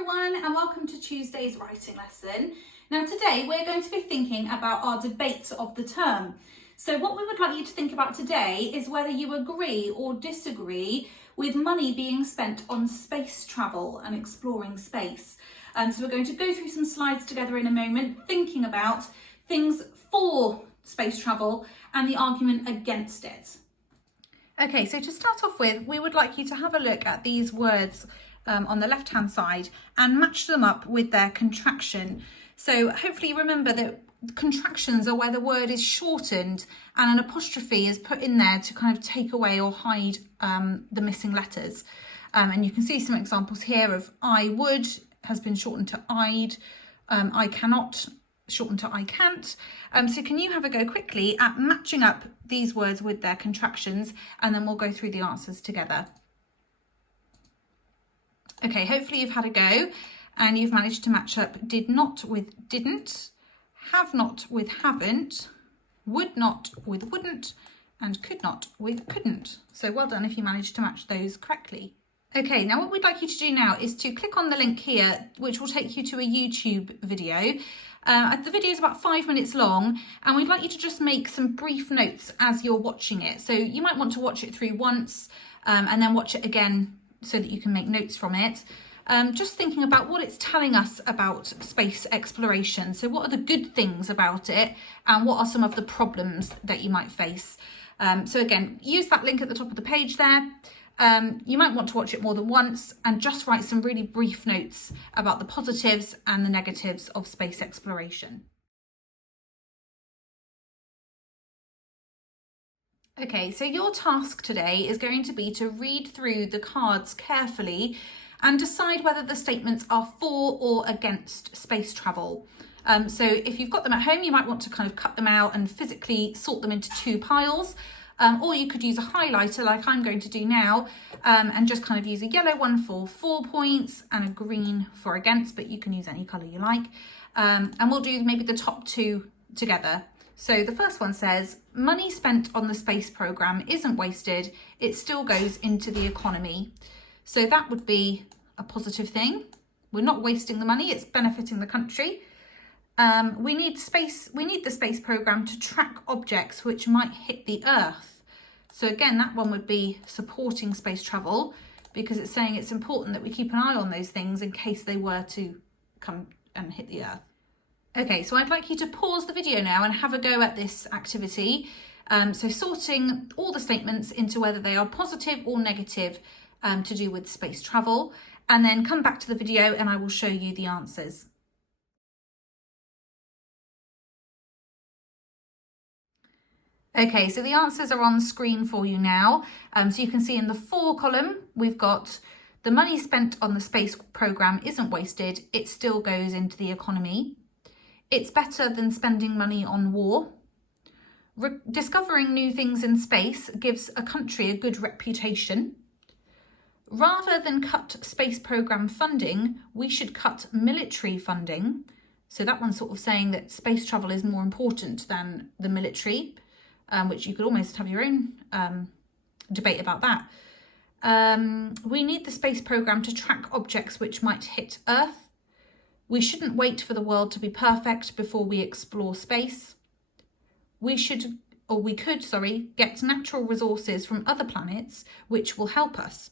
everyone, and welcome to Tuesday's writing lesson. Now today we're going to be thinking about our debate of the term. So what we would like you to think about today is whether you agree or disagree with money being spent on space travel and exploring space. So we're going to go through some slides together in a moment, thinking about things for space travel and the argument against it. Okay, so to start off with, we would like you to have a look at these words on the left hand side and match them up with their contraction. So hopefully you remember that contractions are where the word is shortened and an apostrophe is put in there to kind of take away or hide the missing letters. And you can see some examples here of I would has been shortened to I'd, I cannot shortened to I can't. So can you have a go quickly at matching up these words with their contractions, and then we'll go through the answers together. Okay, hopefully you've had a go and you've managed to match up did not with didn't, have not with haven't, would not with wouldn't, and could not with couldn't. So well done if you managed to match those correctly. Okay, now what we'd like you to do now is to click on the link here, which will take you to a YouTube video. The video is about 5 minutes long, and we'd like you to just make some brief notes as you're watching it. So you might want to watch it through once and then watch it again so that you can make notes from it. Just thinking about what it's telling us about space exploration. So what are the good things about it, and what are some of the problems that you might face? So again, use that link at the top of the page there. You might want to watch it more than once and just write some really brief notes about the positives and the negatives of space exploration. Okay, so your task today is going to be to read through the cards carefully and decide whether the statements are for or against space travel. So if you've got them at home, you might want to kind of cut them out and physically sort them into two piles. Or you could use a highlighter like I'm going to do now, and just kind of use a yellow one for 4 points and a green for against, but you can use any colour you like. And we'll do maybe the top two together. So the first one says, money spent on the space programme isn't wasted, it still goes into the economy. So that would be a positive thing. We're not wasting the money, it's benefiting the country. We need the space programme to track objects which might hit the Earth. So again, that one would be supporting space travel, because it's saying it's important that we keep an eye on those things in case they were to come and hit the Earth. Okay, so I'd like you to pause the video now and have a go at this activity. So sorting all the statements into whether they are positive or negative to do with space travel, and then come back to the video and I will show you the answers. Okay, so the answers are on screen for you now. So you can see in the for column, we've got the money spent on the space programme isn't wasted, it still goes into the economy. It's better than spending money on war. Discovering new things in space gives a country a good reputation. Rather than cut space programme funding, we should cut military funding. So that one's sort of saying that space travel is more important than the military, which you could almost have your own debate about that. We need the space programme to track objects which might hit Earth. We shouldn't wait for the world to be perfect before we explore space. We could get natural resources from other planets which will help us.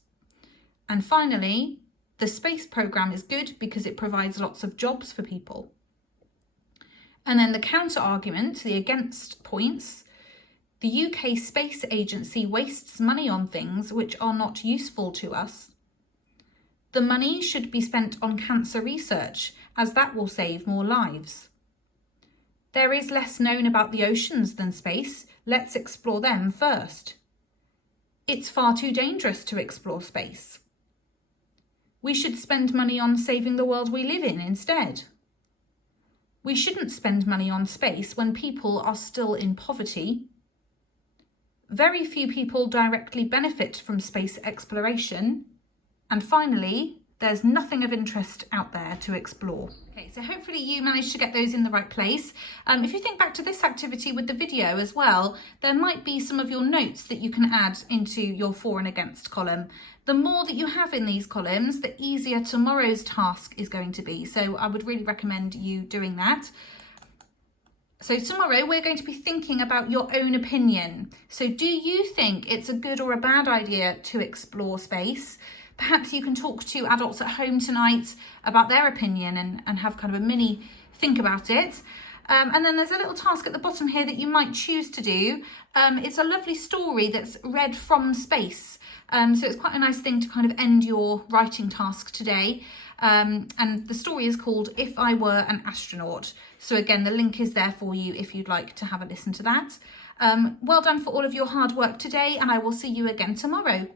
And finally, the space programme is good because it provides lots of jobs for people. And then the counter argument, the against points, the UK Space Agency wastes money on things which are not useful to us. The money should be spent on cancer research, as that will save more lives. There is less known about the oceans than space. Let's explore them first. It's far too dangerous to explore space. We should spend money on saving the world we live in instead. We shouldn't spend money on space when people are still in poverty. Very few people directly benefit from space exploration. And finally, there's nothing of interest out there to explore. Okay, so hopefully you managed to get those in the right place. If you think back to this activity with the video as well, there might be some of your notes that you can add into your for and against column. The more that you have in these columns, the easier tomorrow's task is going to be. So I would really recommend you doing that. So tomorrow we're going to be thinking about your own opinion. So do you think it's a good or a bad idea to explore space? Perhaps you can talk to adults at home tonight about their opinion and have kind of a mini think about it. And then there's a little task at the bottom here that you might choose to do. It's a lovely story that's read from space. So it's quite a nice thing to kind of end your writing task today. And the story is called If I Were an Astronaut. So again, the link is there for you if you'd like to have a listen to that. Well done for all of your hard work today, and I will see you again tomorrow.